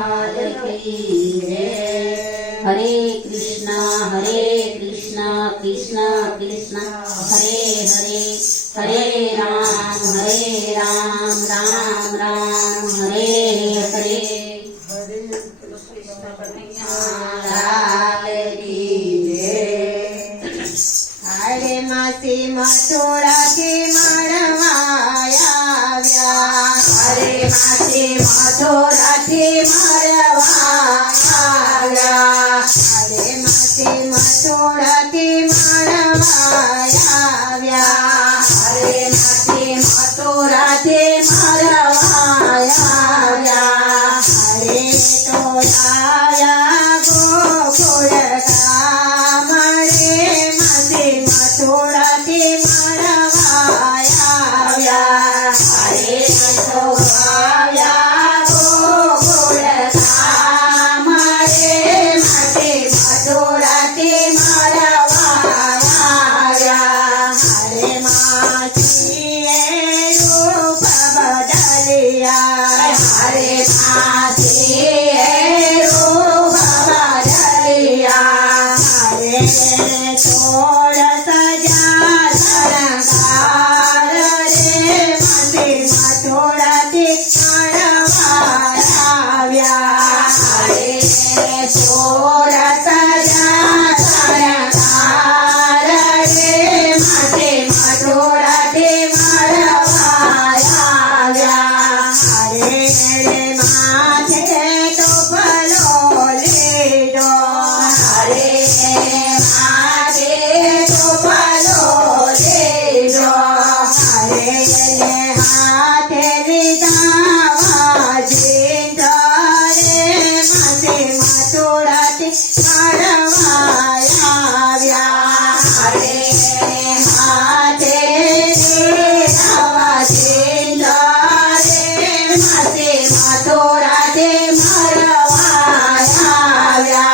लाल की जय। हरे कृष्णा कृष्णा कृष्णा हरे हरे, हरे राम राम राम हरे हरे। हरे कृष्ण कन्हैया लाल की जय। हरे मासी मथुरा की मरवाया व्या। हरे मासी मथुरा की मरवाया व्या। हरे मासी मथुरा की मरवाया व्या। हरे मासी मथुरा की मरवाया व्या। हरे तो आया गोकुल धाम रे मासी मथुरा की मरवाया व्या। हरे तो आया गोकुल धाम रे मासी मथुरा की मरवाया व्या। हरे मासी रूप बदलिया। हरे मासी रूप बदलिया। हरे छोड़ सजा सरकार रे मासी मथुरा की मरवाया व्या। हरे छोड़ सजा सरकार रे मासी मथुरा की मरवाया व्या। हरे माथे तो पलो ले दो। हरे माथे तो पलो ले दो। हरे हाथे लिदावा जिंदा रे मासी मथुरा की मरवाया व्या। हरे हाथे लिदावा जिंदा रे मासी मथुरा की मरवाया व्या।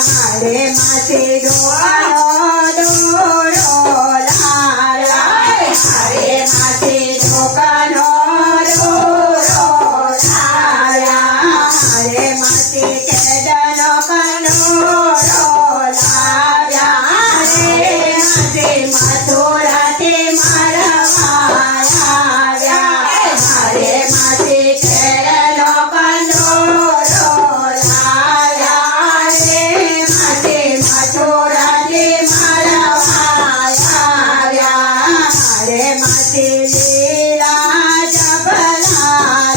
हरे मासी दोरो दोरो लाला। हरे मासी दुकानो रोरो लाया। हरे मासी केदनो कनोरो लाया। हरे मासी मथुरा की मरवाया व्या। हरे मासी केरलो कंदोरो लाया रे मासी मथुरा की मरवाया व्या। हरे मासी लीला जबला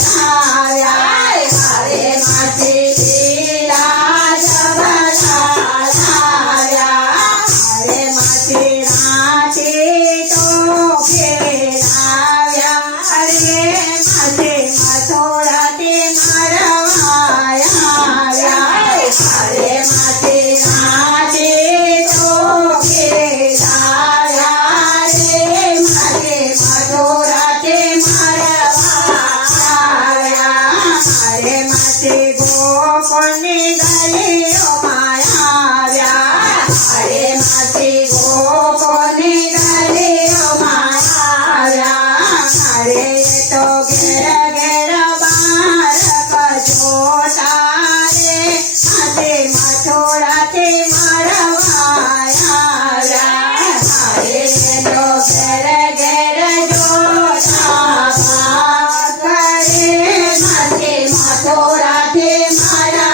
लाया। हरे मासी लीला जबला लाया। हरे मासी राती तो खेलाया। हरे मासी मथुरा की मरवाया व्या। हरे मासी राती तो खेलाया रे मासी मथुरा की मरवाया व्या। हरे मासी गोकुलनी गलियो माया व्या। हरे मासी गोकुलनी गलियो माया व्या। हरे तो घेर घेर बालक जोता रे मासी मथुरा की मरवाया व्या। हरे तो घेर घेर जोता बालक रे मासी मथुरा की मरवाया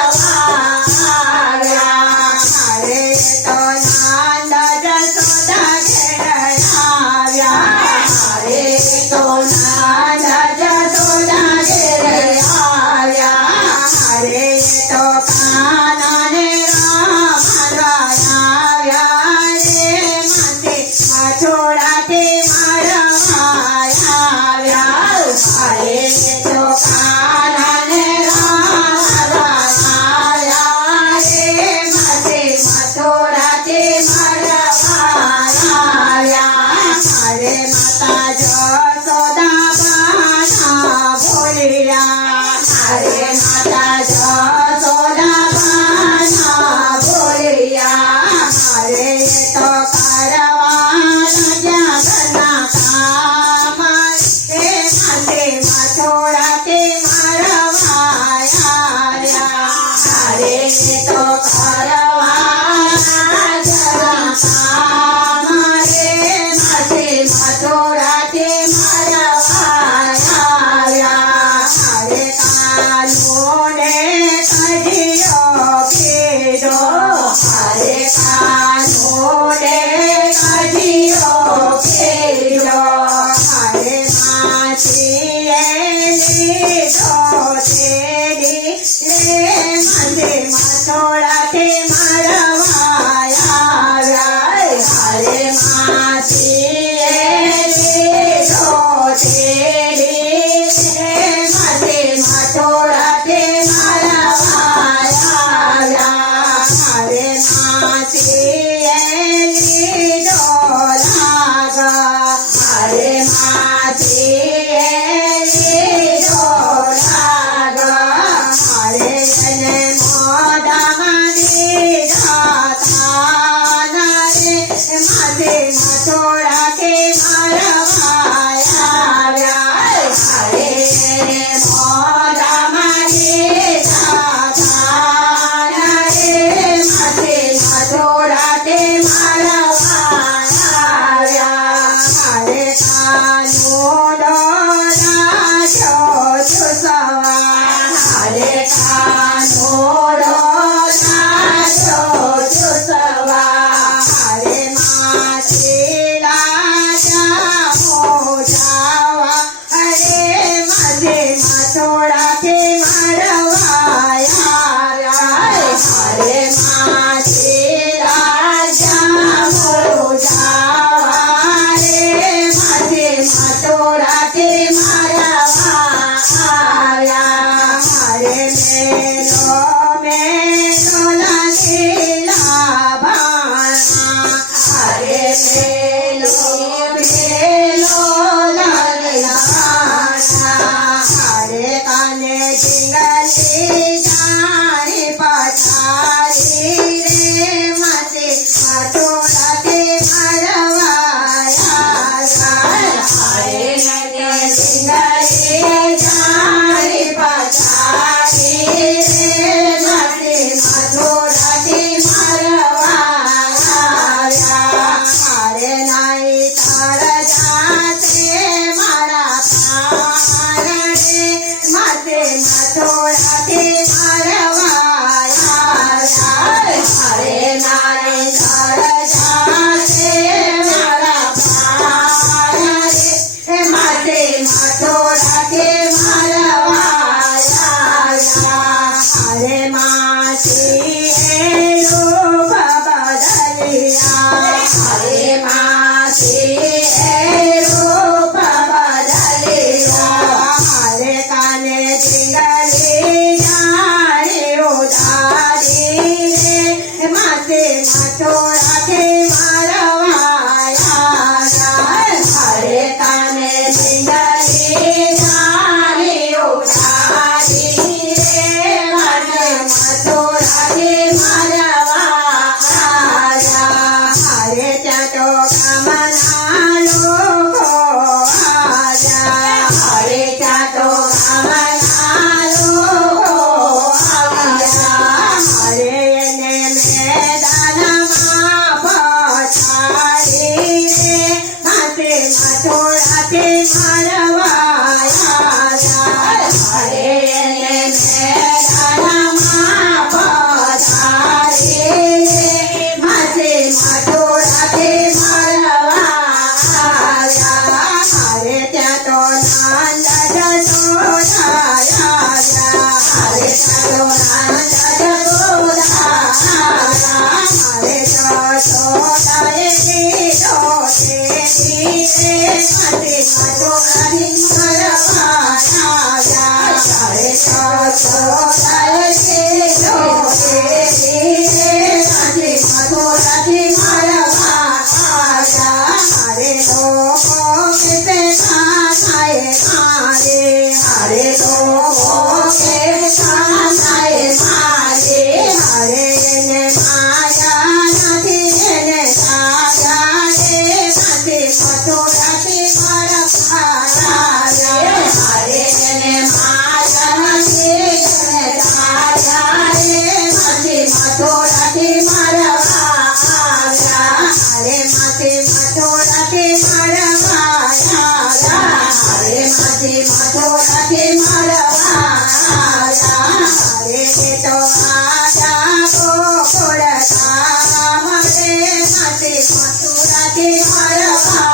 તો કરવાના જરા કામ રે માથે મથુરાથી મળવાયા હરે કાનુને કઢિયો કીધો હરે કાનુને કઢિયો કીધો હરે માછીએ લીધો તેડી રે માથે મથોડાથી મળવાયા હરે માસીએ લીધો તેડી રે માથે મથુરાથી મળવાયા હરે માછીએ લીધો લાગા હરે માસીએ લીધો લાગા હરે એને મોઢામાં દીધા તાના રે માથે મથોડાથી મળવાયા હરે મોઢામાં લીધા તાના રે માથે મથુરાથી મળવાયા હરે કાનુડો લાગ્યો ચૂસવા હરે કાનુડો લાગ્યો ચૂસવા હરે માછી લાજા મોજાવા હરે માથે મથોડાથી મળવાયા હરે માછી રાજા મોજાવા રે માથે મથુરાથી મળવાયા હરે મેલો મેલો લાગેલા બાણા હરે મેલો મેલો લાગલા હરે કાને ઝીંગલી જાણી પછાડી રે માથે મથોડાથી મળવાયા હરે નગે સિંગરી જાણી પછાડી રે માથે મથુરાથી મળવાયા હરે નાઈ તાર જાતે મારા પારણે માથે મથોડાથી મળવાયા હરે નારે ધર જાતે મારા પારણે માથે મથુરાથી મળવાયા હરે માસી રૂપ બદલિયા હરે માસી રૂપ બદલ્યા હરે કાને ઝીંગલી જાણી ઉડાડી રે માથે મથોડાથી મળવાયા હરે કાને સિંગરી જાણી ઉડાડી રે મને મથુરાથી મળવાયા હરે ત્યાં તો ગામના લોકો આવ્યા હરે ત્યાં તો ગામના લોકો આવ્યા હરે એને મેદાનમાં પછાડી રે માથે મથોડાથી મળવાયા હરે એને મેદાનમાં પધારી રે માથે મથુરાથી મળવાયા હરે ત્યાં તો નંદ જશોદાયા હરે ચાલો નંદ જગોદાયા હરે જશોદાએ લીધો તેડી રે માથે મથોડાથી મળવાયા હરે જશોદાએ લીધો તેડી રે માથે મથુરાથી મળવાયા હરે લોકો કેતે કાનાએ મારે હરે લોકો કે કાનાએ મારે મથુરાથી મળવા રે તો આજા ગોકુળ ધામ રે માસી મથુરાથી મળવા